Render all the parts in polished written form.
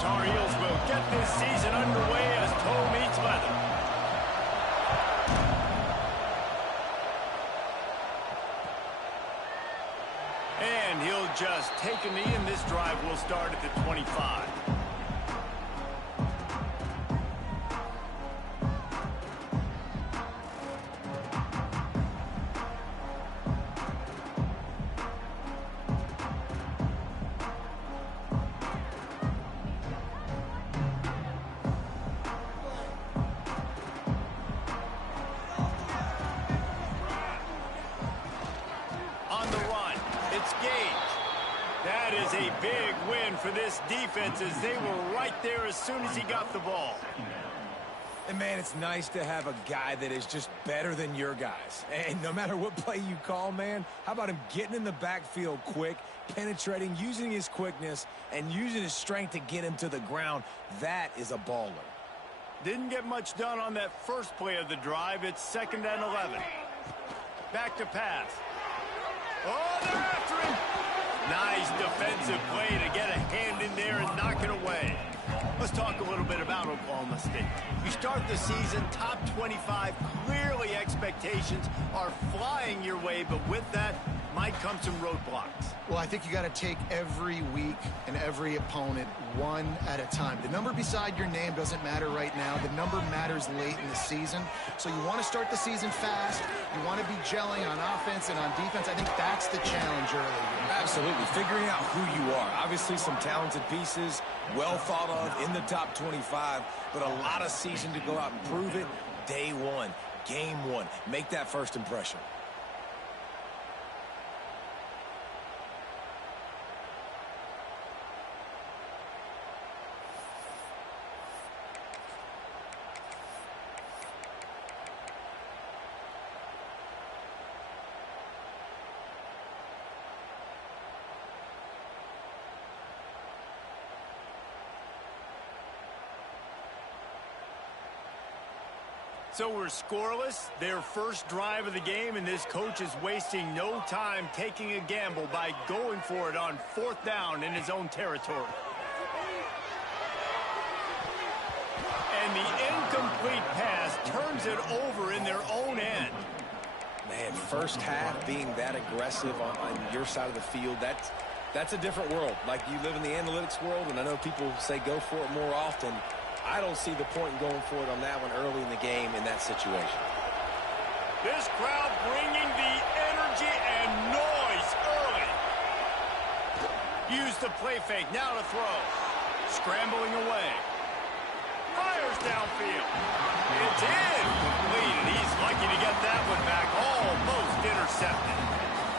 Tar Heels will get this season underway as toe meets leather. And he'll just take a knee, and this drive will start at the 25. That is a big win for this defense as they were right there as soon as he got the ball. And, man, it's nice to have a guy that is just better than your guys. And no matter what play you call, man, how about him getting in the backfield quick, penetrating, using his quickness, and using his strength to get him to the ground? That is a baller. Didn't get much done on that first play of the drive. It's 2nd and 11. Back to pass. Oh, they're after him. Nice defensive play to get a hand in there and knock it away. Let's talk a little bit about Oklahoma State. You start the season top 25. Clearly expectations are flying your way, but with that might come some roadblocks. Well, I think you got to take every week and every opponent one at a time. The number beside your name doesn't matter right now. The number matters late in the season. So you want to start the season fast. You want to be gelling on offense and on defense. I think that's the challenge early. Absolutely. Figuring out who you are. Obviously some talented pieces, well thought of in the top 25, but a lot of season to go out and prove it. Day one, game one. Make that first impression. So we're scoreless, their first drive of the game, and this coach is wasting no time taking a gamble by going for it on 4th down in his own territory. And the incomplete pass turns it over in their own end. Man, first half being that aggressive on your side of the field, that's a different world. Like, you live in the analytics world, and I know people say go for it more often. I don't see the point in going for it on that one early in the game in that situation. This crowd bringing the energy and noise early. Use the play fake, now to throw. Scrambling away. Fires downfield. It's incomplete, and he's lucky to get that one back. Almost intercepted.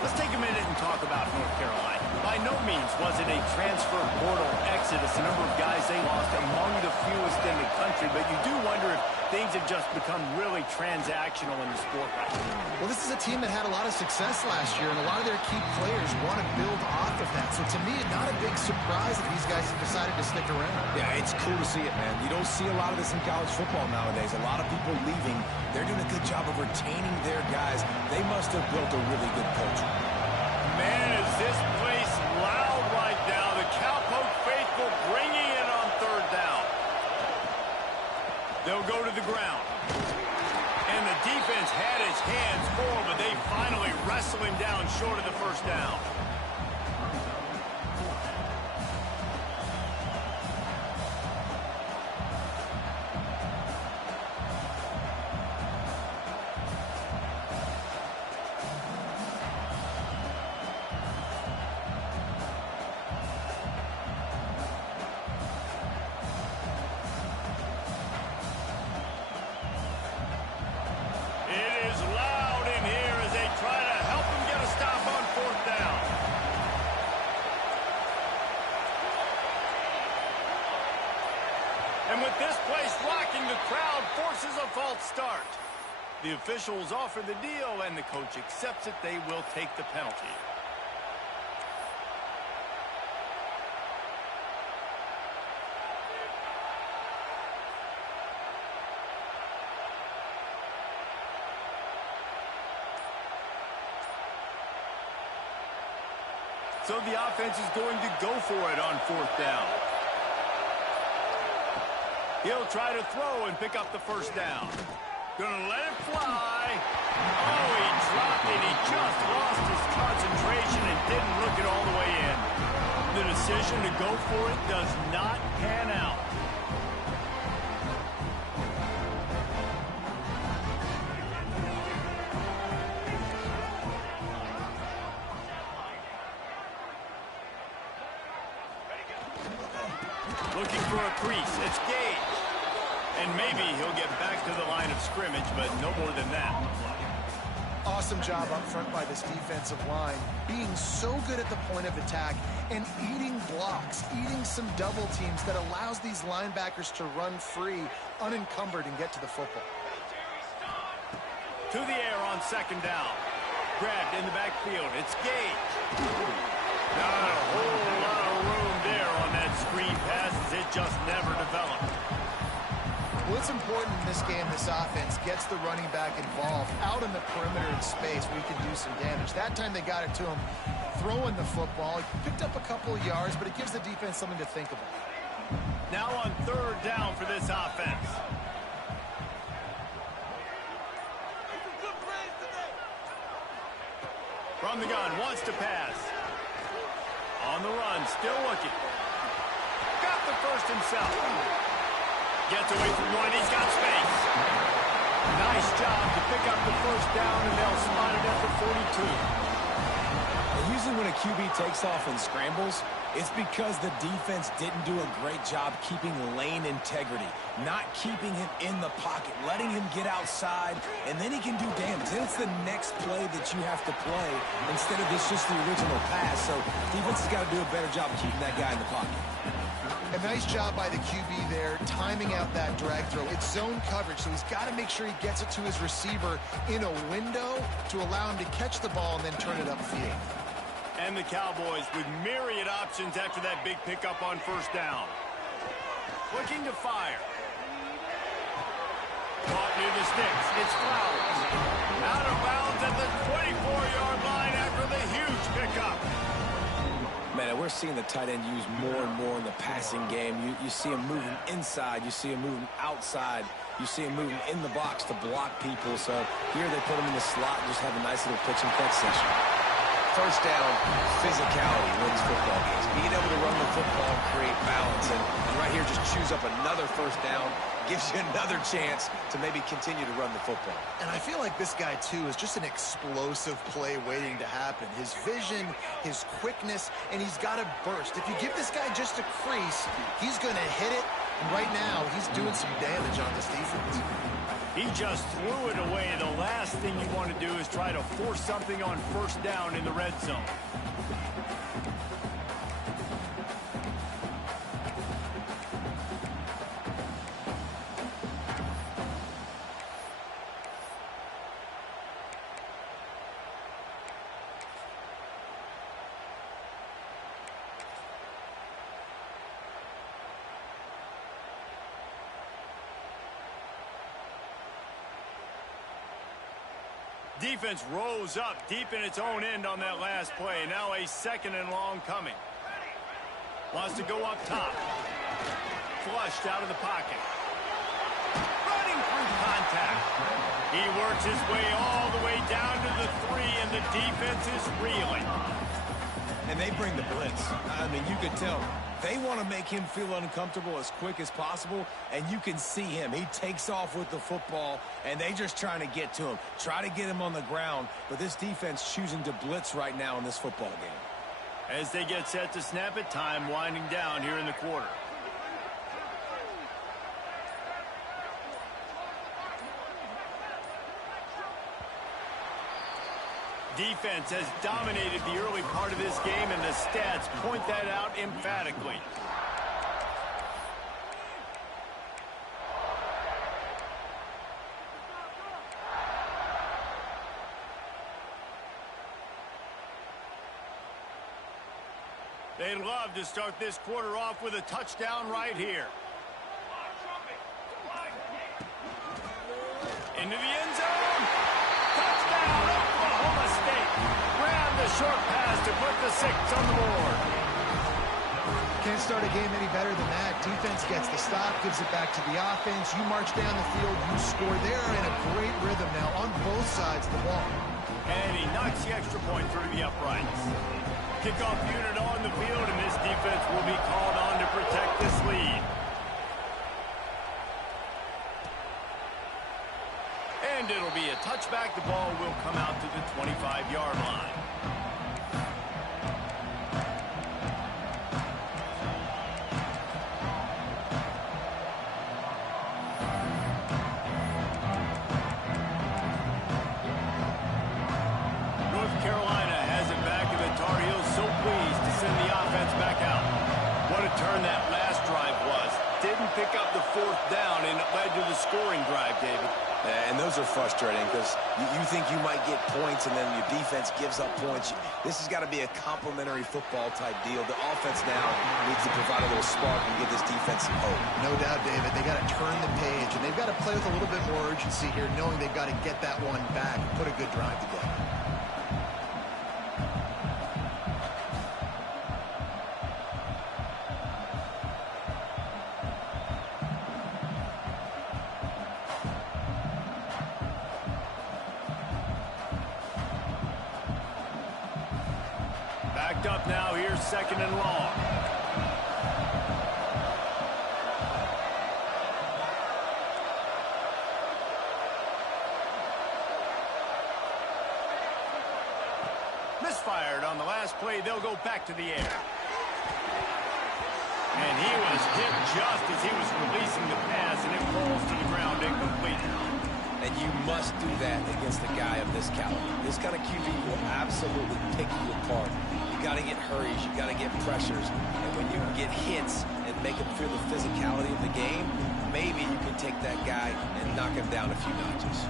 Let's take a minute and talk about North Carolina. By no means was it a transfer portal exodus. The number of guys they lost among the fewest in the country, but you do wonder if things have just become really transactional in the sport right now. Well, this is a team that had a lot of success last year, and a lot of their key players want to build off of that. So to me, not a big surprise that these guys have decided to stick around. Yeah, it's cool to see it, man. You don't see a lot of this in college football nowadays. A lot of people leaving. They're doing a good job of retaining their guys. They must have built a really good culture. Man, is this place loud right now. The Cowpoke faithful bringing it on 3rd down. They'll go to the ground. And the defense had his hands full, but they finally wrestle him down short of the 1st down. And with this place rocking, the crowd forces a false start. The officials offer the deal, and the coach accepts it. They will take the penalty. So the offense is going to go for it on 4th down. He'll try to throw and pick up the first down. Gonna let it fly. Oh, he dropped it. He just lost his concentration and didn't look it all the way in. The decision to go for it does not pan out. Looking for a crease. It's Gage. And maybe he'll get back to the line of scrimmage, but no more than that. Awesome job up front by this defensive line, being so good at the point of attack and eating blocks, eating some double teams that allows these linebackers to run free, unencumbered, and get to the football. To the air on second down. Grabbed in the backfield. It's Gage. Not a whole lot of room there on that screen pass as it just never developed. Well, it's important in this game, this offense gets the running back involved out in the perimeter in space where he can do some damage. That time they got it to him throwing the football. He picked up a couple of yards, but it gives the defense something to think about. Now on third down for this offense. From the gun, wants to pass. On the run, still looking. Got the first himself. Gets away from one, he's got space. Nice job to pick up the first down, and they'll spot it at the 42. And usually when a QB takes off and scrambles, it's because the defense didn't do a great job keeping lane integrity, not keeping him in the pocket, letting him get outside, and then he can do damage. Then it's the next play that you have to play instead of this just the original pass. So defense has got to do a better job of keeping that guy in the pocket. A nice job by the QB there, timing out that drag throw. It's zone coverage, so he's got to make sure he gets it to his receiver in a window to allow him to catch the ball and then turn it upfield. And the Cowboys with myriad options after that big pickup on first down. Looking to fire. Caught near the sticks. It's Flowers. Out of bounds at the 24-yard line after the huge pickup. Man, we're seeing the tight end used more and more in the passing game. You see him moving inside. You see him moving outside. You see him moving in the box to block people. So here they put him in the slot and just have a nice little pitch and catch session. First down, physicality wins football games. Being able to run the football and create balance. And right here, just choose up another first down. Gives you another chance to maybe continue to run the football. And I feel like this guy, too, is just an explosive play waiting to happen. His vision, his quickness, and he's got a burst. If you give this guy just a crease, he's going to hit it. And right now, he's doing some damage on this defense. He just threw it away. The last thing you want to do is try to force something on first down in the red zone. Defense rose up deep in its own end on that last play. Now a second and long coming. Wants to go up top. Flushed out of the pocket. Running through contact. He works his way all the way down to the 3, and the defense is reeling. And they bring the blitz. I mean, you could tell. They want to make him feel uncomfortable as quick as possible, and you can see him. He takes off with the football, and they just trying to get to him, try to get him on the ground, but this defense choosing to blitz right now in this football game. As they get set to snap it, time winding down here in the quarter. Defense has dominated the early part of this game, and the stats point that out emphatically. They'd love to start this quarter off with a touchdown right here. Into the end zone. Touchdown, Oklahoma State. Grab the short pass to put the 6 on the board. Can't start a game any better than that. Defense gets the stop, gives it back to the offense. You march down the field, you score. They're in a great rhythm now on both sides of the ball. And he knocks the extra point through the uprights. Kickoff unit on the field, and this defense will be called on to protect this lead. And it'll be a touchback. The ball will come out to the 25-yard line. Pick up the fourth down, and it led to the scoring drive, David. And those are frustrating because you think you might get points, and then your defense gives up points. This has got to be a complementary football type deal. The offense now needs to provide a little spark and give this defense some hope. No doubt, David. They got to turn the page, and they've got to play with a little bit more urgency here, knowing they've got to get that one back and put a good drive together. Up now, here's second and long. Misfired on the last play. They'll go back to the air. And he was hit just as he was releasing the pass, and it falls to the ground incomplete. And you must do that against a guy of this caliber. This kind of QB will absolutely pick you apart. You got to get hurries, you got to get pressures, and when you get hits and make him feel the physicality of the game, maybe you can take that guy and knock him down a few notches.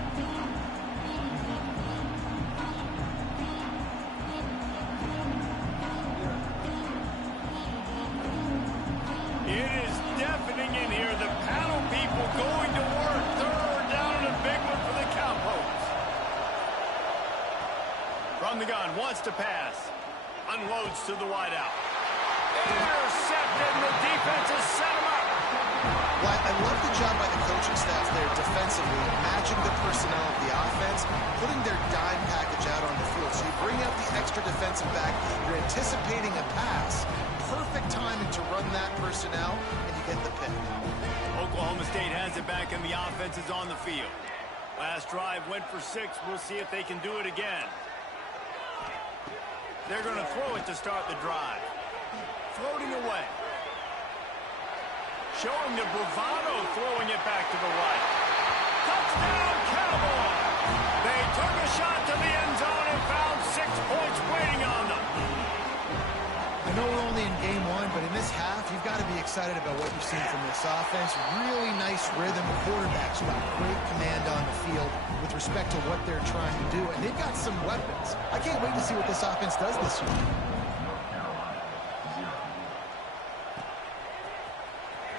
It is deafening in here. The panel people going to work. Third down and a big one for the Cowboys. From the gun, wants to pass. Unloads to the wideout. Intercepted, and the defense has set him up. Well, I love the job by the coaching staff there defensively, matching the personnel of the offense, putting their dime package out on the field. So you bring out the extra defensive back, you're anticipating a pass. Perfect timing to run that personnel, and you get the pick. Oklahoma State has it back, and the offense is on the field. Last drive went for 6. We'll see if they can do it again. They're going to throw it to start the drive. Floating away. Showing the bravado, throwing it back to the right. Touchdown, Cowboys! They took a shot to the end zone and found 6 points waiting on them. I know we're only in game 1, but in this half, you've got to be excited about what you've seen from this offense. Really nice rhythm. Quarterbacks got great command on the field with respect to what they're trying to do, and they've got some weapons. I can't wait to see what this offense does this year.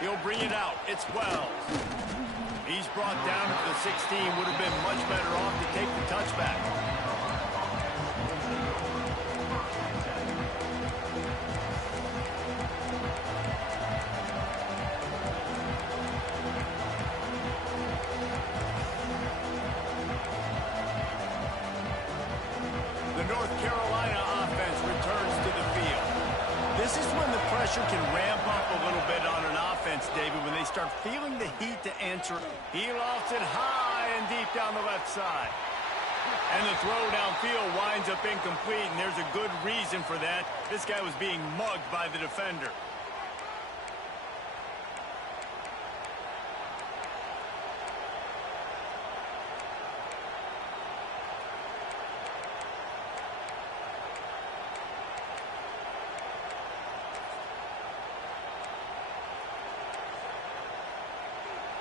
He'll bring it out. It's Wells. He's brought down at the 16. Would have been much better off to take the touchback. Can ramp up a little bit on an offense, David, when they start feeling the heat to answer. He lofts it high and deep down the left side. And the throw downfield winds up incomplete, and there's a good reason for that. This guy was being mugged by the defender.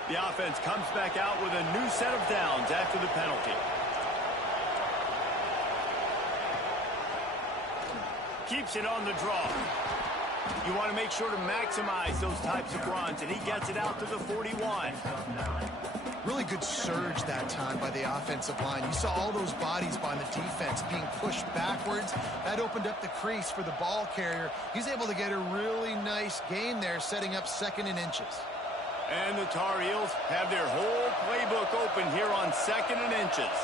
The offense comes back out with a new set of downs after the penalty. Keeps it on the draw. You want to make sure to maximize those types of runs, and he gets it out to the 41. Really good surge that time by the offensive line. You saw all those bodies by the defense being pushed backwards. That opened up the crease for the ball carrier. He's able to get a really nice gain there, setting up 2nd and inches. And the Tar Heels have their whole playbook open here on 2nd and inches.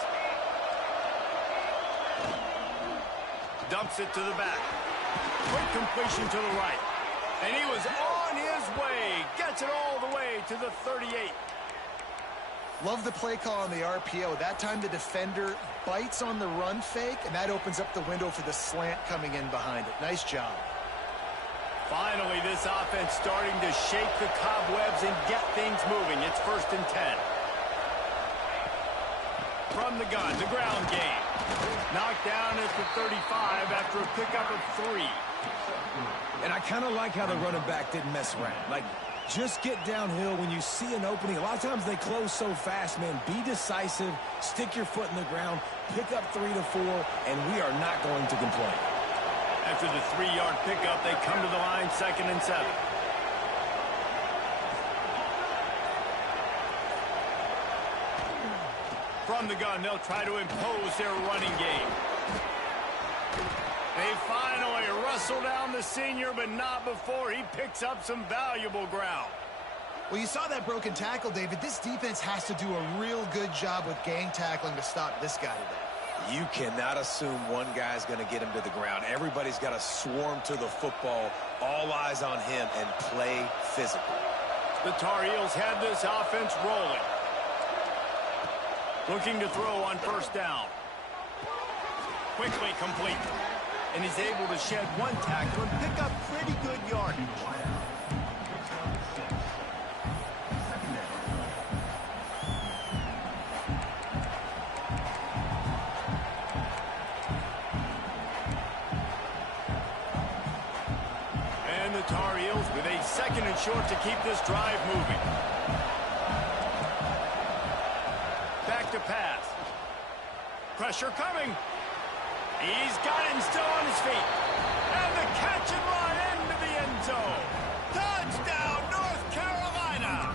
Dumps it to the back. Quick completion to the right. And he was on his way. Gets it all the way to the 38. Love the play call on the RPO. That time the defender bites on the run fake, and that opens up the window for the slant coming in behind it. Nice job. Finally, this offense starting to shake the cobwebs and get things moving. It's 1st and 10. From the gun, the ground game. Knocked down at the 35 after a pickup of 3. And I kind of like how the running back didn't mess around. Like, just get downhill when you see an opening. A lot of times they close so fast, man. Be decisive, stick your foot in the ground, pick up 3 to 4, and we are not going to complain. After the 3-yard pickup, they come to the line, 2nd and 7. From the gun, they'll try to impose their running game. They finally wrestle down the senior, but not before he picks up some valuable ground. Well, you saw that broken tackle, David. This defense has to do a real good job with gang tackling to stop this guy today. You cannot assume one guy's going to get him to the ground. Everybody's got to swarm to the football, all eyes on him, and play physical. The Tar Heels had this offense rolling. Looking to throw on 1st down. Quickly complete. And he's able to shed 1 tackle and pick up pretty good yardage. And the Tar Heels with a 2nd and short to keep this drive moving. Back to pass. Pressure coming. He's got him still on his feet. And the catch and run into the end zone. Touchdown, North Carolina.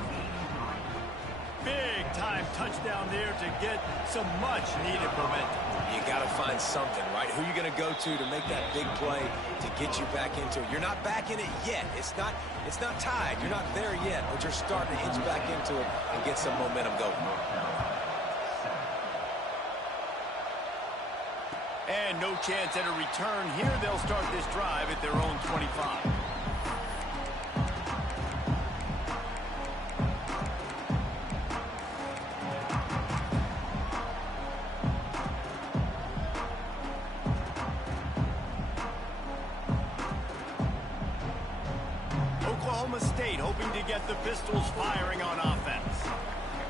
Big time touchdown there to get some much needed momentum. You got to find something, right? Who are you going to go to make that big play to get you back into it? You're not back in it yet. It's not tied. You're not there yet, but you're starting to inch back into it and get some momentum going. And no chance at a return here. They'll start this drive at their own 25. Oklahoma State hoping to get the Pistols firing on offense.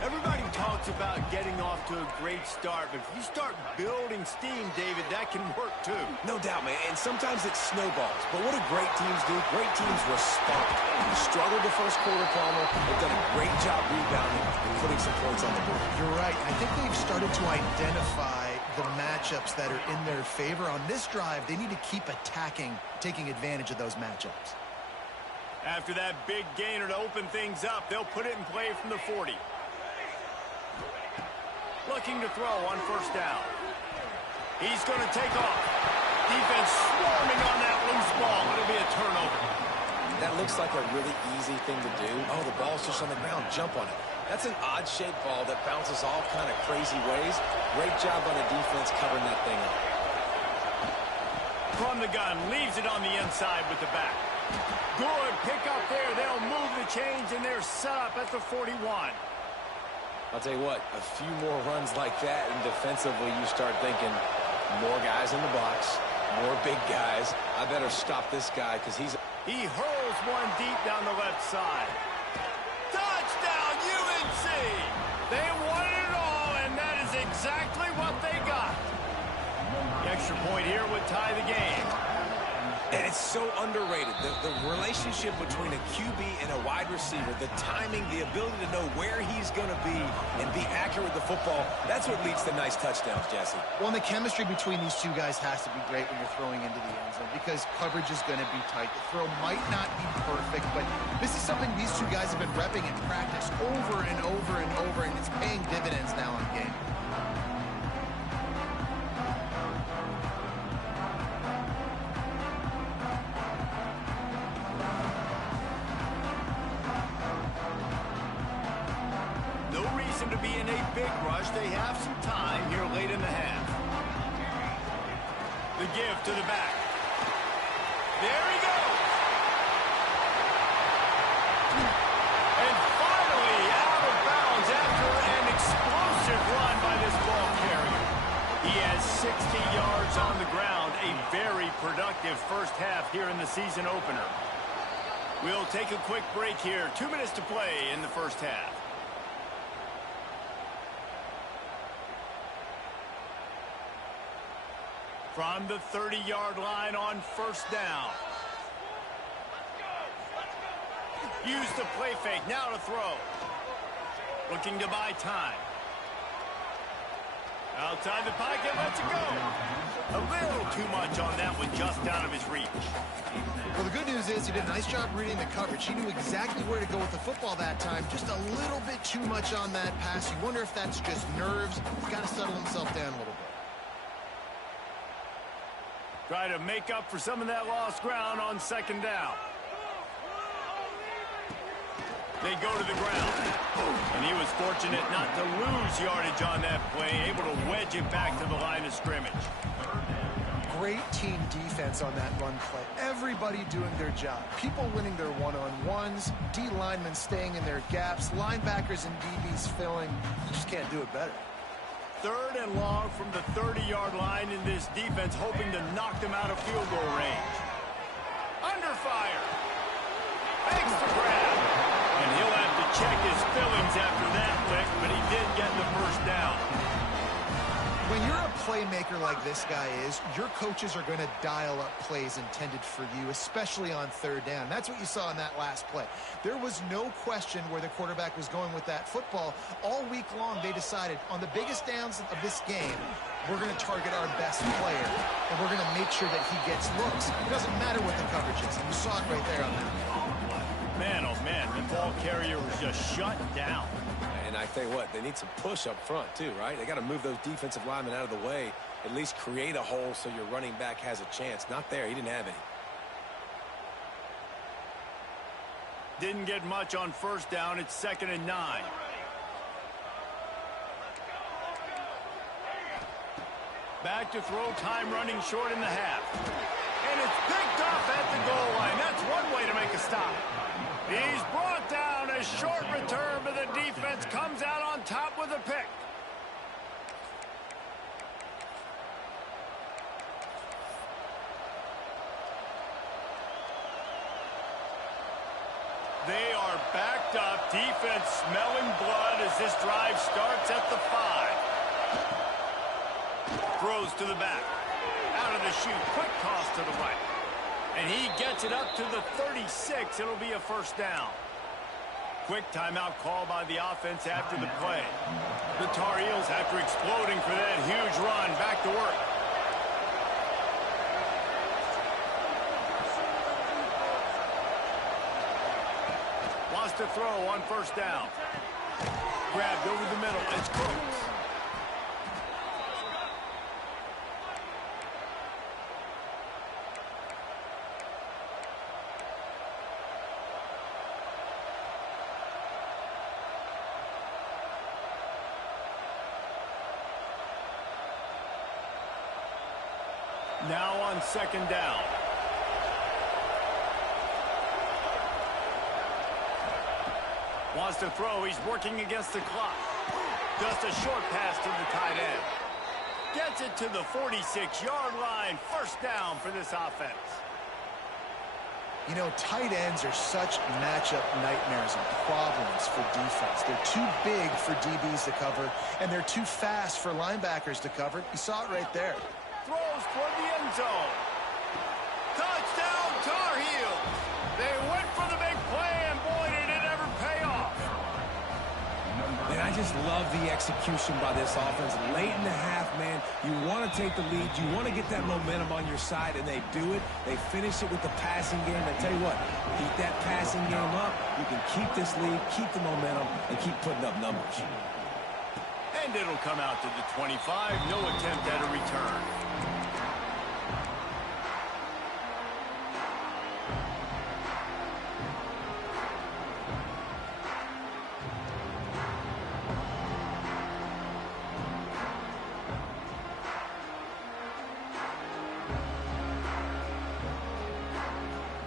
Everybody talks about getting off to a great start, but if you start building steam, David, that can work too. No doubt, man, and sometimes it snowballs. But what do great teams do? Great teams respond. You struggled the first quarter, Palmer. They've done a great job rebounding and putting some points on the board. You're right. I think they've started to identify the matchups that are in their favor. On this drive, they need to keep attacking, taking advantage of those matchups. After that big gainer to open things up, they'll put it in play from the 40. Looking to throw on 1st down. He's going to take off. Defense swarming on that loose ball. It'll be a turnover. That looks like a really easy thing to do. Oh, the ball's just on the ground. Jump on it. That's an odd-shaped ball that bounces all kind of crazy ways. Great job on the defense covering that thing up. From the gun, leaves it on the inside with the back. Good pick up there. They'll move the chains, and they're set up at the 41. I'll tell you what, a few more runs like that, and defensively you start thinking, more guys in the box, more big guys. I better stop this guy because He hurls one deep down the left side. Touchdown, UNC! They won it all, and that is exactly what they got. The extra point here would tie the game. And it's so underrated. The relationship between a QB and a wide receiver, the timing, the ability to know where he's going to be and be accurate with the football, that's what leads to nice touchdowns, Jesse. Well, and the chemistry between these two guys has to be great when you're throwing into the end zone because coverage is going to be tight. The throw might not be perfect, but this is something these two guys have been repping in practice over and over and over, and it's paying dividends now on game. To be in a big rush. They have some time here late in the half. The give to the back. There he goes. And finally out of bounds after an explosive run by this ball carrier. He has 60 yards on the ground. A very productive first half here in the season opener. We'll take a quick break here. 2 minutes to play in the first half. From the 30-yard line on first down. Use the play fake. Now to throw. Looking to buy time. Outside the pocket, lets it go. A little too much on that one, just out of his reach. Well, the good news is he did a nice job reading the coverage. He knew exactly where to go with the football that time. Just a little bit too much on that pass. You wonder if that's just nerves. He's got to settle himself down a little bit. Try to make up for some of that lost ground on second down. They go to the ground. And he was fortunate not to lose yardage on that play, able to wedge it back to the line of scrimmage. Great team defense on that run play. Everybody doing their job. People winning their one-on-ones, D linemen staying in their gaps, linebackers and DBs filling. You just can't do it better. 3rd and long from the 30-yard line in this defense, hoping to knock them out of field goal range. Under fire. Makes the grab. And he'll have to check his fillings after that lick, but he did get the first down. When you're a playmaker like this guy is, your coaches are going to dial up plays intended for you, especially on 3rd down. That's what you saw in that last play. There was no question where the quarterback was going with that football. All week long, they decided on the biggest downs of this game, we're going to target our best player, and we're going to make sure that he gets looks. It doesn't matter what the coverage is, and you saw it right there on that. Man, oh man, the ball carrier was just shut down. And I tell you what, they need some push up front too, right? They got to move those defensive linemen out of the way, at least create a hole so your running back has a chance. Not there. He didn't have any. Didn't get much on first down. It's 2nd and 9. Back to throw, time running short in the half. And it's picked off at the goal line. That's one way to make a stop. He's brought down. A short return, but the defense comes out on top with a pick. They are backed up. Defense smelling blood as this drive starts at the 5. Throws to the back. Out of the chute. Quick toss to the right. And he gets it up to the 36. It'll be a first down. Quick timeout call by the offense after the play. The Tar Heels, after exploding for that huge run, back to work. Wants to throw on first down. Grabbed over the middle. It's Cooks. Now on second down. Wants to throw. He's working against the clock. Just a short pass to the tight end. Gets it to the 46-yard line. First down for this offense. You know, tight ends are such matchup nightmares and problems for defense. They're too big for DBs to cover, and they're too fast for linebackers to cover. You saw it right there. Throws toward the end zone. Touchdown! just love the execution by this offense. Late in the half, man, you want to take the lead. You want to get that momentum on your side, and they do it. They finish it with the passing game. I tell you what, keep that passing game up. You can keep this lead, keep the momentum, and keep putting up numbers. And it'll come out to the 25. No attempt at a return.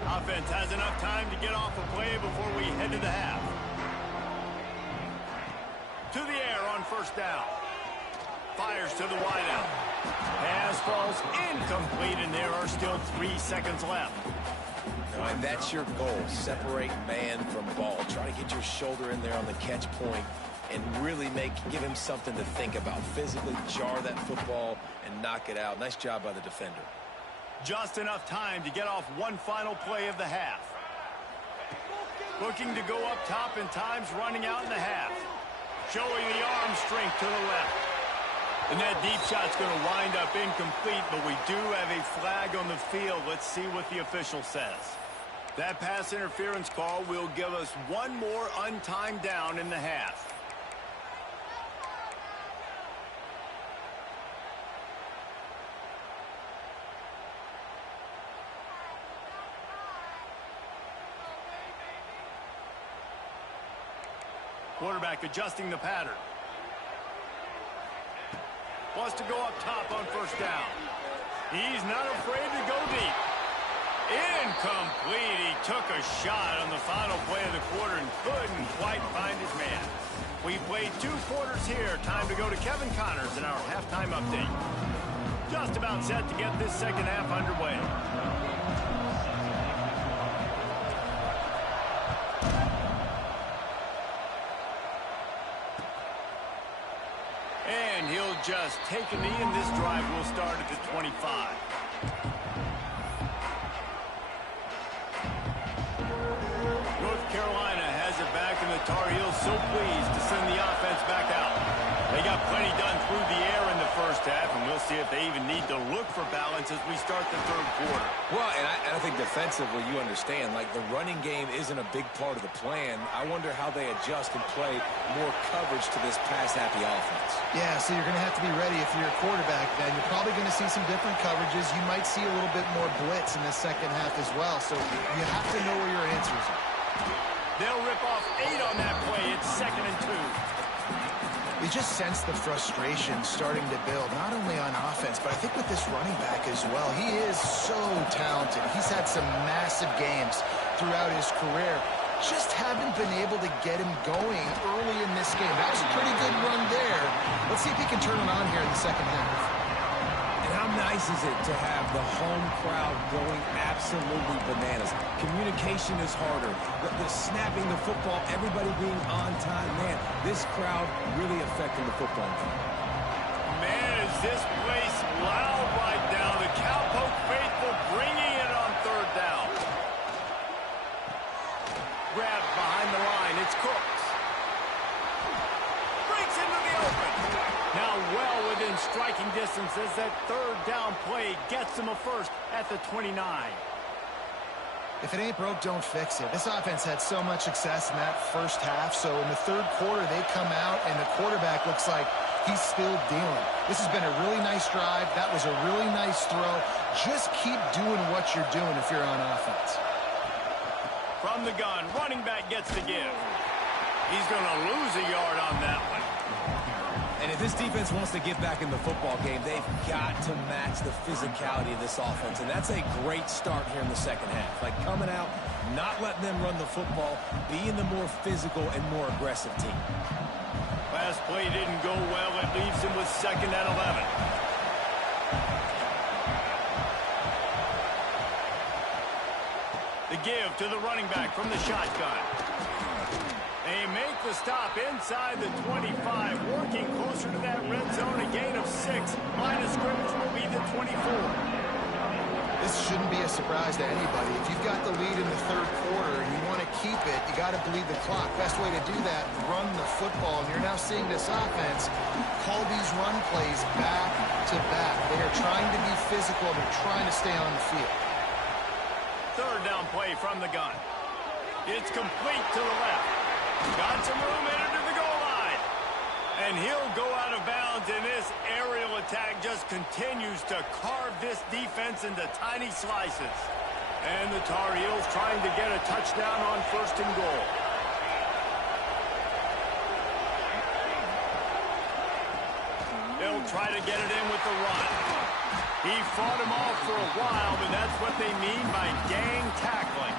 Offense has enough time to get off a play before we head to the half. To the air on first down. Fires to the wideout. Pass falls incomplete, and there are still 3 seconds left. And that's your goal. Separate man from ball. Try to get your shoulder in there on the catch point and really give him something to think about. Physically jar that football and knock it out. Nice job by the defender. Just enough time to get off one final play of the half. Looking to go up top, and time's running out in the half. Showing the arm strength to the left. And that deep shot's going to wind up incomplete, but we do have a flag on the field. Let's see what the official says. That pass interference call will give us one more untimed down in the half. Quarterback adjusting the pattern. Wants to go up top on first down. He's not afraid to go deep. Incomplete. He took a shot on the final play of the quarter and couldn't quite find his man. We played 2 quarters here. Time to go to Kevin Connors in our halftime update. Just about set to get this second half underway. And he'll just take a knee, and this drive will start at the 25. North Carolina has it back, and the Tar Heels so pleased to send the offense back out. They got plenty done through the air in the first half, and we'll see if they even need to look for balance as we start the third quarter. Well, and I think defensively, you understand, like the running game isn't a big part of the plan. I wonder how they adjust and play more coverage to this pass-happy offense. Yeah, so you're going to have to be ready if you're a quarterback then. You're probably going to see some different coverages. You might see a little bit more blitz in the second half as well, so you have to know where your answers are. They'll rip off 8 on that play. It's 2nd and 2. We just sense the frustration starting to build, not only on offense, but I think with this running back as well. He is so talented. He's had some massive games throughout his career. Just haven't been able to get him going early in this game. That was a pretty good run there. Let's see if he can turn it on here in the second half. And how nice is it to have the home crowd going absolutely bananas? Communication is harder. The snapping the football, everybody being on time. Man, this crowd really affecting the football game. Man, is this place loud right now. The Cowpoke faithful bringing it on third down. Grabbed behind the line. It's Cooks. Breaks into the open. Now well within striking distance as that third down play gets him a first at the 29. If it ain't broke, don't fix it. This offense had so much success in that first half, so in the third quarter they come out and the quarterback looks like he's still dealing. This has been a really nice drive. That was a really nice throw. Just keep doing what you're doing if you're on offense. From the gun, running back gets the give. He's going to lose a yard on that one. And if this defense wants to get back in the football game, they've got to match the physicality of this offense. And that's a great start here in the second half. Like coming out, not letting them run the football, being the more physical and more aggressive team. Last play didn't go well. It leaves him with 2nd and 11. The give to the running back from the shotgun. They make the stop inside the 25, working closer to that red zone, a gain of 6. Line of scrimmage will be the 24. This shouldn't be a surprise to anybody. If you've got the lead in the third quarter and you want to keep it, you got got to bleed the clock. Best way to do that, run the football. And you're now seeing this offense call these run plays back to back. They are trying to be physical. They're trying to stay on the field. Third down play from the gun. It's complete to the left. Got some room headed to the goal line. And he'll go out of bounds, and this aerial attack just continues to carve this defense into tiny slices. And the Tar Heels trying to get a touchdown on 1st and goal. They'll try to get it in with the run. He fought him off for a while, but that's what they mean by gang tackling.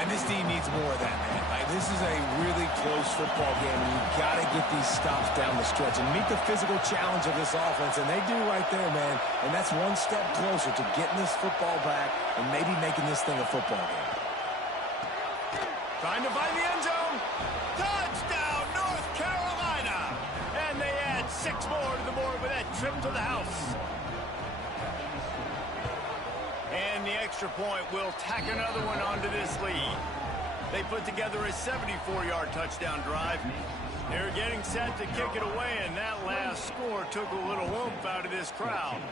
And this team needs more of that, man. Like, this is a really close football game, and you've got to get these stops down the stretch and meet the physical challenge of this offense, and they do right there, man. And that's one step closer to getting this football back and maybe making this thing a football game. Trying to find the end zone. Touchdown, North Carolina! And they add 6 more to the board with that trip to the house. And the extra point will tack another one onto this lead. They put together a 74-yard touchdown drive. They're getting set to kick it away, and that last score took a little oomph out of this crowd.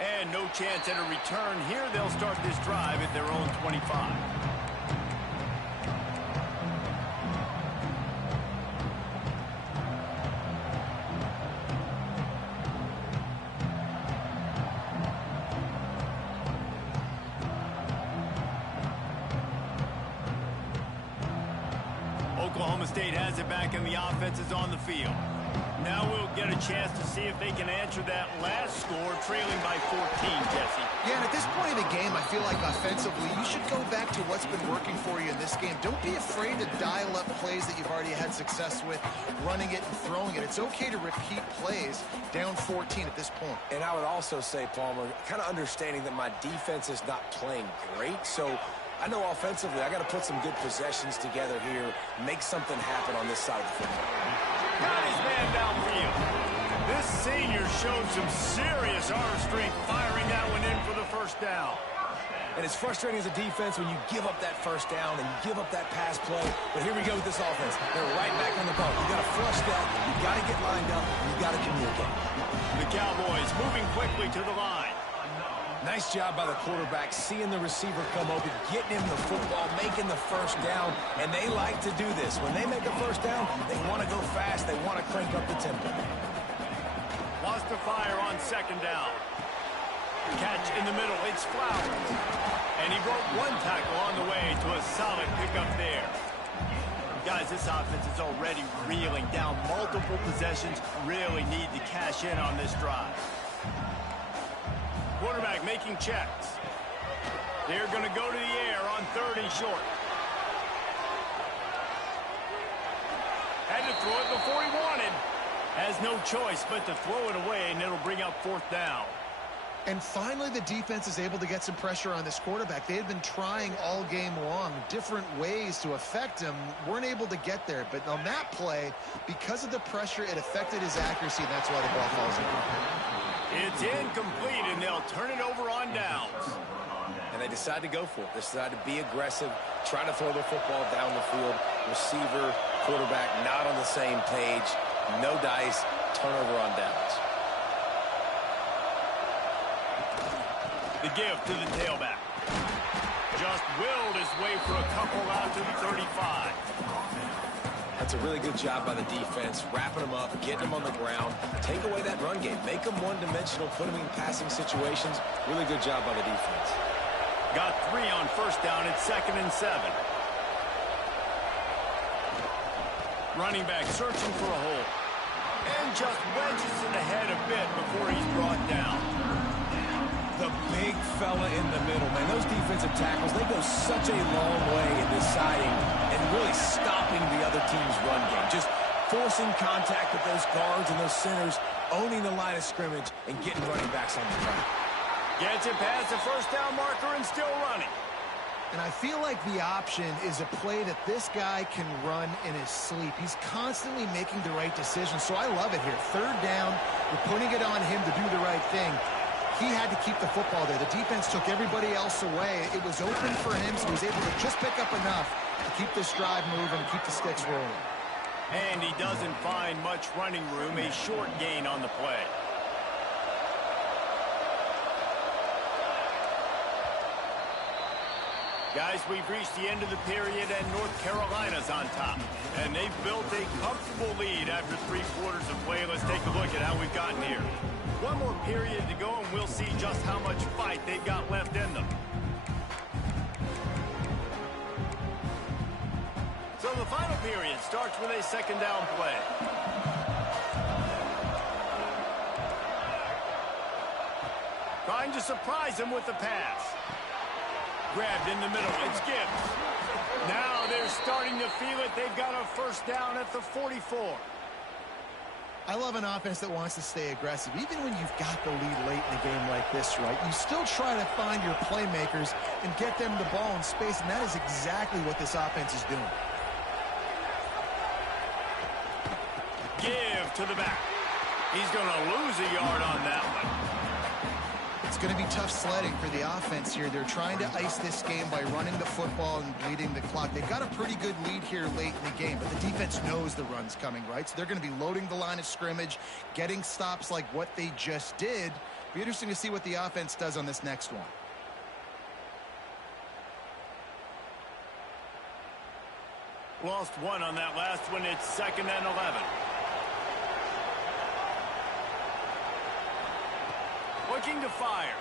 And no chance at a return here. They'll start this drive at their own 25. Oklahoma State has it back, and the offense is on the field. Now we'll get a chance to see if they can answer that last score, trailing by 14, Jesse. Yeah, and at this point of the game, I feel like offensively, you should go back to what's been working for you in this game. Don't be afraid to dial up plays that you've already had success with, running it and throwing it. It's okay to repeat plays down 14 at this point. And I would also say, Palmer, kind of understanding that my defense is not playing great, so I know offensively I got to put some good possessions together here, make something happen on this side of the football. Got his man downfield. This senior showed some serious arm strength firing that one in for the 1st down. And it's frustrating as a defense when you give up that 1st down and you give up that pass play. But here we go with this offense. They're right back on the ball. You got to flush that. You got to get lined up. And you got to communicate. The Cowboys moving quickly to the line. Nice job by the quarterback, seeing the receiver come open, getting him the football, making the 1st down, and they like to do this. When they make a 1st down, they want to go fast, they want to crank up the tempo. Lost the fire on 2nd down. Catch in the middle, it's Flowers. And he broke one tackle on the way to a solid pickup there. Guys, this offense is already reeling down multiple possessions, really need to cash in on this drive. Quarterback making checks. They're going to go to the air on 3rd and short. Had to throw it before he wanted. Has no choice but to throw it away, and it'll bring up 4th down. And finally, the defense is able to get some pressure on this quarterback. They had been trying all game long, different ways to affect him, weren't able to get there. But on that play, because of the pressure, it affected his accuracy, and that's why the ball falls in. It's incomplete, and they'll turn it over on downs. And they decide to go for it. They decide to be aggressive, try to throw the football down the field. Receiver, quarterback, not on the same page. No dice, turnover on downs. The give to the tailback. Just willed his way for a couple out to the 35. That's a really good job by the defense, wrapping them up, getting them on the ground, take away that run game, make them one-dimensional, put them in passing situations. Really good job by the defense. Got 3 on 1st down at 2nd and 7. Running back searching for a hole. And just wedges it ahead a bit before he's brought down. The big fella in the middle, man. Those defensive tackles, they go such a long way in deciding and really stopping the other team's run game. Just forcing contact with those guards and those centers, owning the line of scrimmage, and getting running backs on the front. Gets it past the 1st down marker and still running. And I feel like the option is a play that this guy can run in his sleep. He's constantly making the right decision, so I love it here. 3rd down, you're putting it on him to do the right thing. He had to keep the football there. The defense took everybody else away. It was open for him, so he was able to just pick up enough to keep this drive moving and keep the sticks rolling. And he doesn't find much running room, a short gain on the play. Guys, we've reached the end of the period, and North Carolina's on top. And they've built a comfortable lead after 3 quarters of play. Let's take a look at how we've gotten here. One more period to go, and we'll see just how much fight they've got left in them. So the final period starts with a second down play. Trying to surprise him with the pass. Grabbed in the middle. It's Gibbs. Now they're starting to feel it. They've got a first down at the 44. I love an offense that wants to stay aggressive. Even when you've got the lead late in a game like this, right, you still try to find your playmakers and get them the ball in space, and that is exactly what this offense is doing. Give to the back. He's going to lose a yard on that one. It's going to be tough sledding for the offense here. They're trying to ice this game by running the football and bleeding the clock. They've got a pretty good lead here late in the game, but the defense knows the run's coming, right? So they're going to be loading the line of scrimmage, getting stops like what they just did. Be interesting to see what the offense does on this next one. Lost one on that last one. It's 2nd and 11. Looking to fire.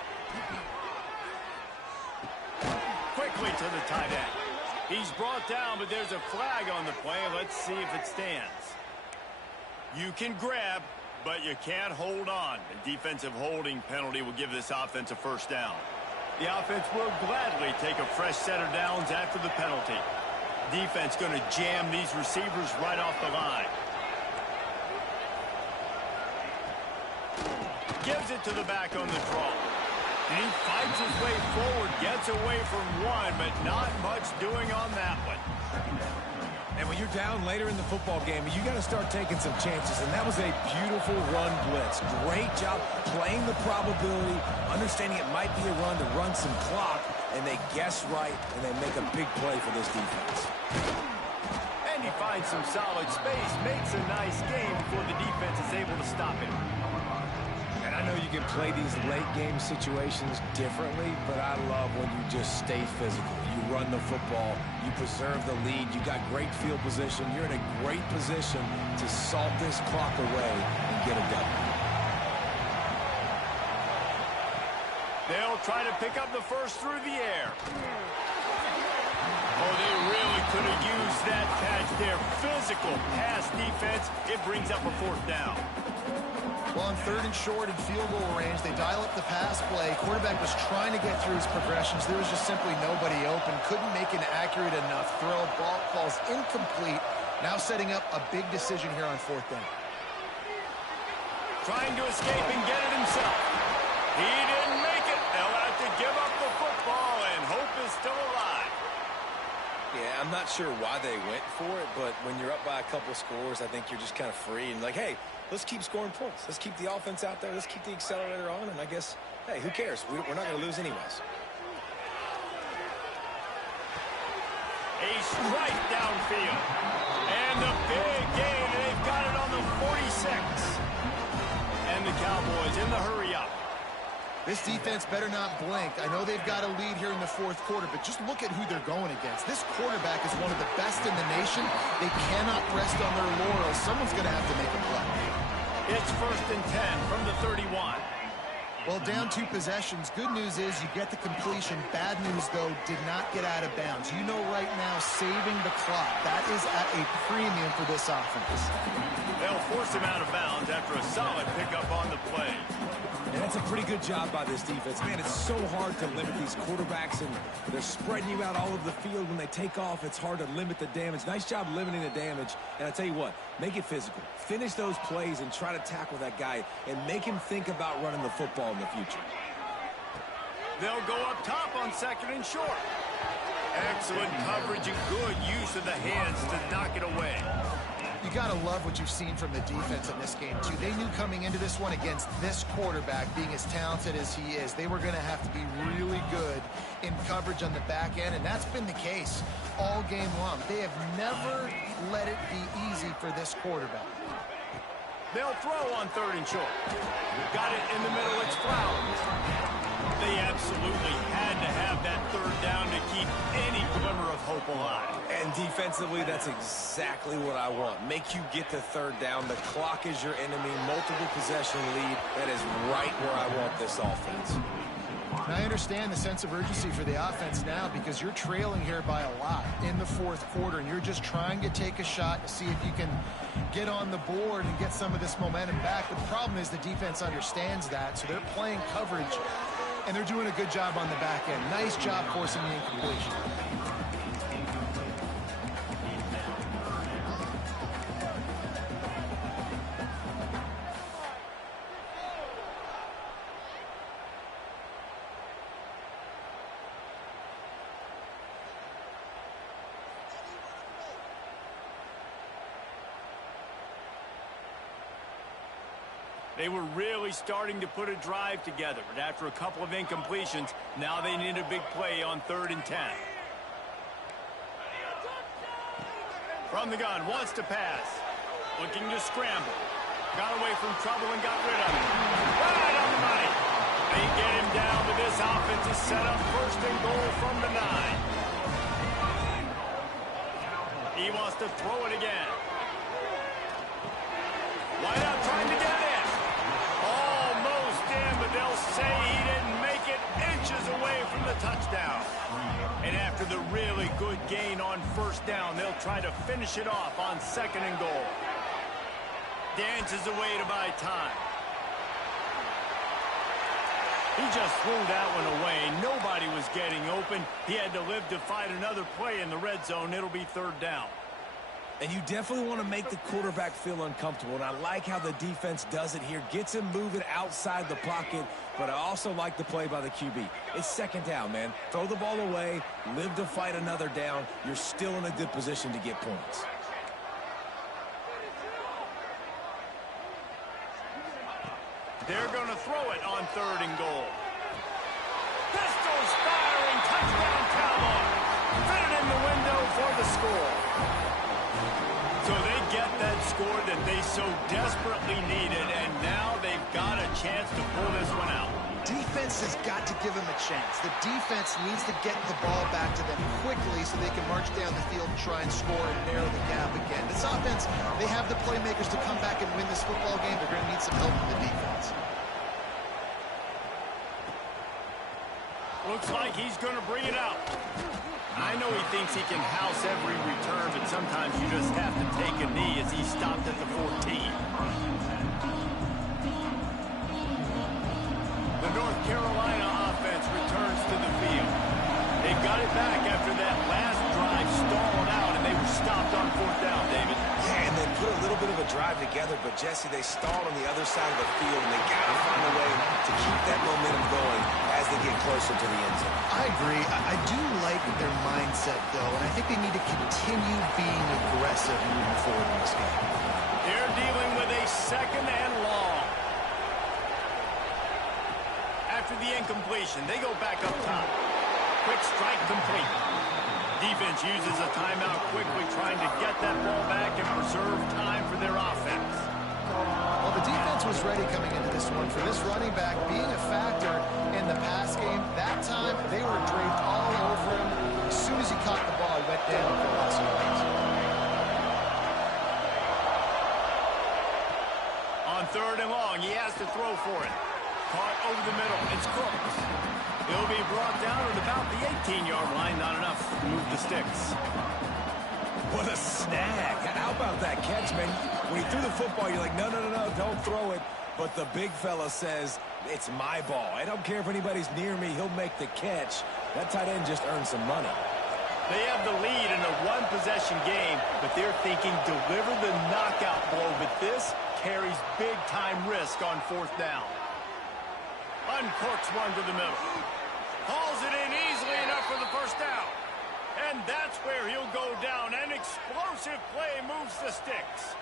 Quickly to the tight end. He's brought down, but there's a flag on the play. Let's see if it stands. You can grab, but you can't hold on. A defensive holding penalty will give this offense a first down. The offense will gladly take a fresh set of downs after the penalty. Defense going to jam these receivers right off the line. Gives it to the back on the draw. And he fights his way forward, gets away from one, but not much doing on that one. And when you're down later in the football game, you got to start taking some chances. And that was a beautiful run blitz. Great job playing the probability, understanding it might be a run to run some clock, and they guess right, and they make a big play for this defense. And he finds some solid space, makes a nice game before the defense is able to stop him. I know you can play these late game situations differently, but I love when you just stay physical. You run the football, you preserve the lead, you got great field position, you're in a great position to salt this clock away and get a W. They'll try to pick up the first through the air. Oh, they really could have used that catch there. Physical pass defense. It brings up a 4th down. Well, on 3rd and short and field goal range, they dial up the pass play. Quarterback was trying to get through his progressions. There was just simply nobody open. Couldn't make an accurate enough throw. Ball falls incomplete. Now setting up a big decision here on 4th down. Trying to escape and get it himself. He didn't make it. They'll have to give up the football, and hope is still alive. Yeah, I'm not sure why they went for it, but when you're up by a couple scores, I think you're just kind of free and like, hey, let's keep scoring points. Let's keep the offense out there. Let's keep the accelerator on, and I guess, hey, who cares? We're not going to lose anyways. A strike downfield. And the big game, they've got it on the 46. And the Cowboys in the hurry up. This defense better not blink. I know they've got a lead here in the 4th quarter, but just look at who they're going against. This quarterback is one of the best in the nation. They cannot rest on their laurels. Someone's going to have to make a play. It's 1st and 10 from the 31. Well, down 2 possessions. Good news is you get the completion. Bad news, though, did not get out of bounds. You know right now, saving the clock. That is at a premium for this offense. They'll force him out of bounds after a solid pickup on the play. And that's a pretty good job by this defense. Man, it's so hard to limit these quarterbacks, and they're spreading you out all over the field. When they take off, it's hard to limit the damage. Nice job limiting the damage. And I tell you what, make it physical. Finish those plays and try to tackle that guy and make him think about running the football in the future. They'll go up top on 2nd and short. Excellent coverage and good use of the hands to knock it away. You got to love what you've seen from the defense in this game, too. They knew coming into this one against this quarterback, being as talented as he is, they were going to have to be really good in coverage on the back end, and that's been the case all game long. They have never let it be easy for this quarterback. They'll throw on 3rd and short. Got it in the middle. It's Flowers. They absolutely had to have that 3rd down to keep any glimmer of hope alive. And defensively, that's exactly what I want. Make you get the 3rd down. The clock is your enemy. Multiple possession lead. That is right where I want this offense. And I understand the sense of urgency for the offense now because you're trailing here by a lot in the 4th quarter, and you're just trying to take a shot to see if you can get on the board and get some of this momentum back. But the problem is the defense understands that, so they're playing coverage, and they're doing a good job on the back end. Nice job forcing the incompletion. They were really starting to put a drive together, but after a couple of incompletions, now they need a big play on 3rd and 10. From the gun, wants to pass. Looking to scramble. Got away from trouble and got rid of it. Right on the money. They get him down, but this offense is set up 1st and goal from the 9. He wants to throw it again. Wide out trying to get it. They'll say he didn't make it inches away from the touchdown. And after the really good gain on 1st down, they'll try to finish it off on 2nd and goal. Dances away to buy time. He just threw that one away. Nobody was getting open. He had to live to fight another play in the red zone. It'll be 3rd down. And you definitely want to make the quarterback feel uncomfortable. And I like how the defense does it here. Gets him moving outside the pocket. But I also like the play by the QB. It's 2nd down, man. Throw the ball away. Live to fight another down. You're still in a good position to get points. They're going to throw it on 3rd and goal. Pistols firing. Touchdown, Cowboys. Fit it in the window for the score. So they get that score that they so desperately needed, and now they've got a chance to pull this one out. Defense has got to give them a chance. The defense needs to get the ball back to them quickly so they can march down the field and try and score and narrow the gap again. This offense, they have the playmakers to come back and win this football game. They're going to need some help from the defense. Looks like he's going to bring it out. I know he thinks he can house every return, but sometimes you just have to take a knee as he stopped at the 14. The North Carolina offense returns to the field. They got it back after that last drive stalled out, and they were stopped on 4th down, David. Yeah, and they put a little bit of a drive together, but Jesse, they stalled on the other side of the field, and they got to find a way to keep that momentum going as they get closer to the end zone. I agree. I do like their mindset, though, and I think they need to continue being aggressive moving forward in this game. They're dealing with a 2nd and long. After the incompletion, they go back up top. Quick strike complete. Defense uses a timeout quickly, trying to get that ball back and preserve time for their offense. Well, the defense was ready coming into this one. For this running back being a factor in the pass game, that time they were draped all over him. As soon as he caught the ball, he went down for loss of yards. On 3rd and long, he has to throw for it. Caught over the middle. It's Crooks. He'll be brought down at about the 18-yard line. Not enough to move the sticks. What a snag. How about that catch, man? When he threw the football, you're like, no, don't throw it. But the big fella says, it's my ball. I don't care if anybody's near me. He'll make the catch. That tight end just earned some money. They have the lead in a one-possession game, but they're thinking deliver the knockout blow. But this carries big-time risk on 4th down. Uncorks one to the middle. Hauls it in easily enough for the 1st down. And that's where he'll go down. An explosive explosive play moves the sticks.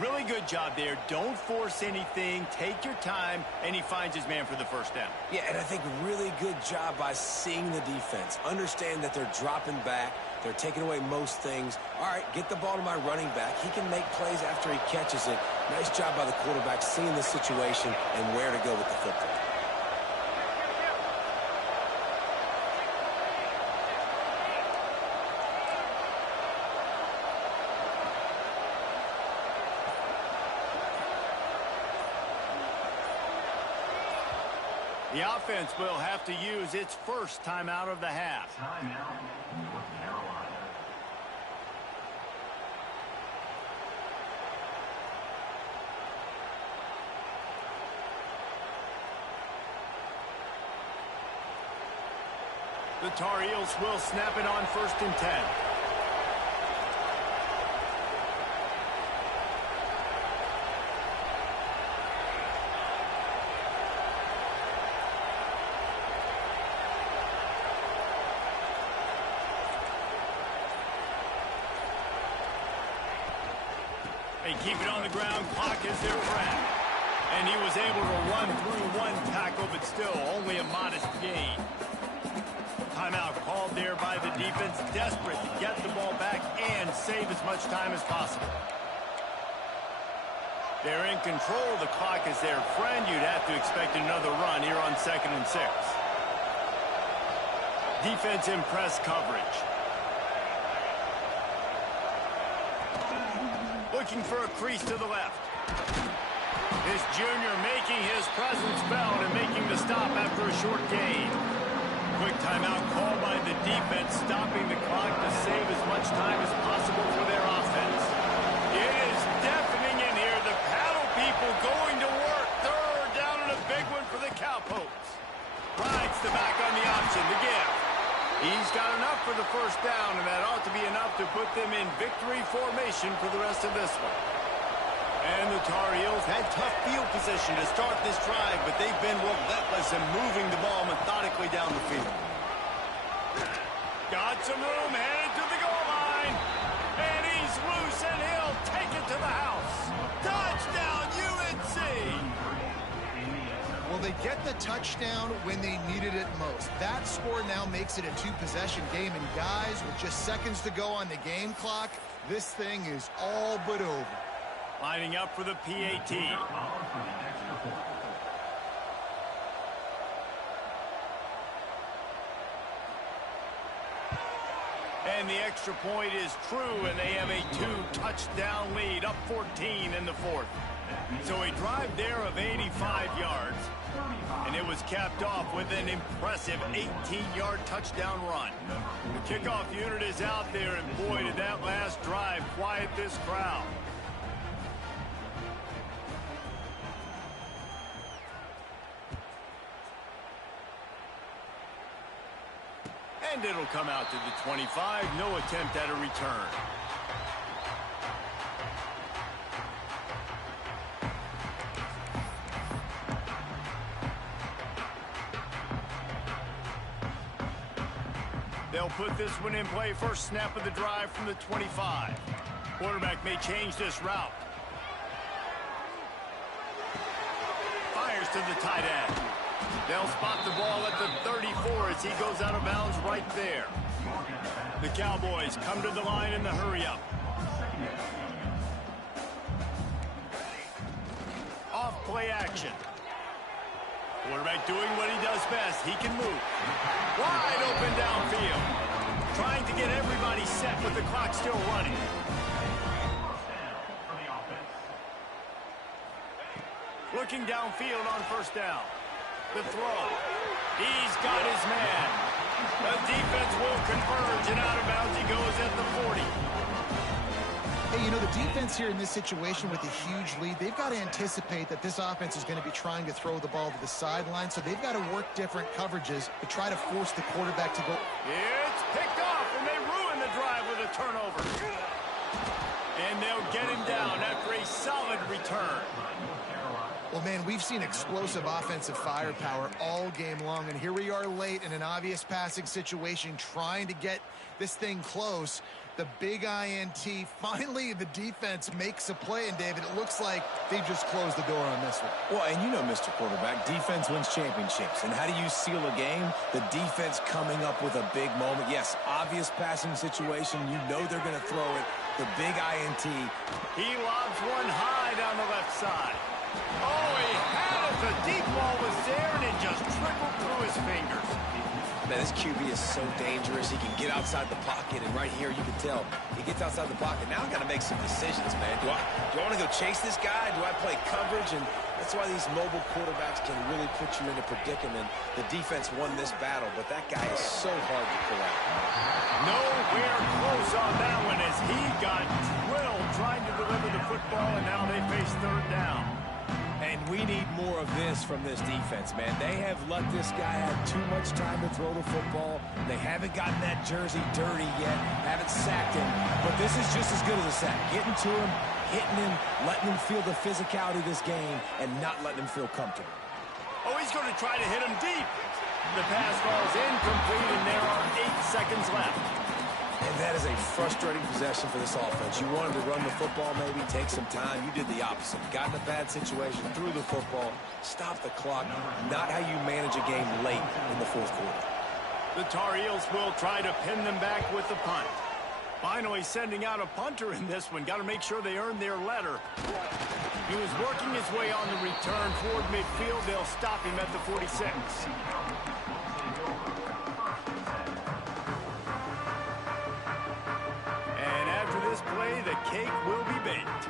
Really good job there. Don't force anything. Take your time, and he finds his man for the first down. Yeah, and I think really good job by seeing the defense. Understand that they're dropping back. They're taking away most things. All right, get the ball to my running back. He can make plays after he catches it. Nice job by the quarterback seeing the situation and where to go with the football. The offense will have to use its first timeout of the half. Timeout, North Carolina. The Tar Heels will snap it on 1st and 10. They keep it on the ground. Clock is their friend. And he was able to run through one tackle, but still only a modest gain. Timeout called there by the defense, desperate to get the ball back and save as much time as possible. They're in control. The clock is their friend. You'd have to expect another run here on 2nd and 6. Defense in press coverage. Looking for a crease to the left. This junior making his presence felt and making the stop after a short gain. Quick timeout called by the defense, stopping the clock to save as much time as possible for their offense. It is deafening in here. The paddle people going to work. 3rd down and a big one for the Cowpokes. Rides the back on the option. The give. He's got enough for the first down, and that ought to be enough to put them in victory formation for the rest of this one. And the Tar Heels had tough field position to start this drive, but they've been relentless in moving the ball methodically down the field. Got some room, headed to the goal line. And he's loose, and he'll take it to the house. Touchdown, UNC! Well, they get the touchdown when they needed it most. That score now makes it a 2-possession game. And guys, with just seconds to go on the game clock, this thing is all but over. Lining up for the PAT. And the extra point is true, and they have a 2-touchdown lead, up 14 in the 4th. So a drive there of 85 yards, and it was capped off with an impressive 18-yard touchdown run. The kickoff unit is out there, and boy, did that last drive quiet this crowd. And it'll come out to the 25. No attempt at a return. They'll put this one in play. First snap of the drive from the 25. Quarterback may change this route. Fires to the tight end. They'll spot the ball at the 34 as he goes out of bounds right there. The Cowboys come to the line in the hurry-up. Off play action. Quarterback doing what he does best. He can move. Wide open downfield. Trying to get everybody set with the clock still running. Looking downfield on first down. The throw. He's got his man. The defense will converge, and out of bounds he goes at the 40. Hey, you know, the defense here in this situation with a huge lead, they've got to anticipate that this offense is going to be trying to throw the ball to the sideline, so they've got to work different coverages to try to force the quarterback to go. It's picked off, and they ruin the drive with a turnover. And they'll get him down after a solid return. Well, man, we've seen explosive offensive firepower all game long, and here we are late in an obvious passing situation trying to get this thing close. The big INT, finally the defense makes a play, and David, it looks like they just closed the door on this one. Well, and you know, Mr. Quarterback, defense wins championships. And how do you seal a game? The defense coming up with a big moment. Yes, obvious passing situation. You know they're going to throw it. The big INT. He lobs one high down the left side. Oh, he had it. The deep ball was there, and it just trickled through his fingers. Man, this QB is so dangerous. He can get outside the pocket, and right here you can tell he gets outside the pocket. Now I got to make some decisions, man. Do I want to go chase this guy? Do I play coverage? And that's why these mobile quarterbacks can really put you in a predicament. The defense won this battle, but that guy is so hard to pull out. Nowhere close on that one as he got drilled trying to deliver the football, and now they face third down. And we need more of this from this defense, man. They have let this guy have too much time to throw the football. They haven't gotten that jersey dirty yet, haven't sacked him. But this is just as good as a sack. Getting to him, hitting him, letting him feel the physicality of this game, and not letting him feel comfortable. Oh, he's going to try to hit him deep. The pass falls incomplete, and there are 8 seconds left. And that is a frustrating possession for this offense. You wanted to run the football, maybe take some time. You did the opposite. Got in a bad situation, threw the football, stopped the clock. Not how you manage a game late in the fourth quarter. The Tar Heels will try to pin them back with the punt. Finally sending out a punter in this one. Got to make sure they earn their letter. He was working his way on the return toward midfield. They'll stop him at the 46. This play, the cake will be baked.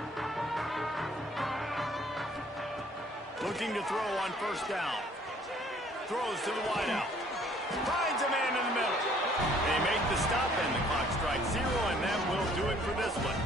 Looking to throw on first down. Throws to the wideout. Finds a man in the middle. They make the stop, and the clock strikes 0, and that will do it for this one.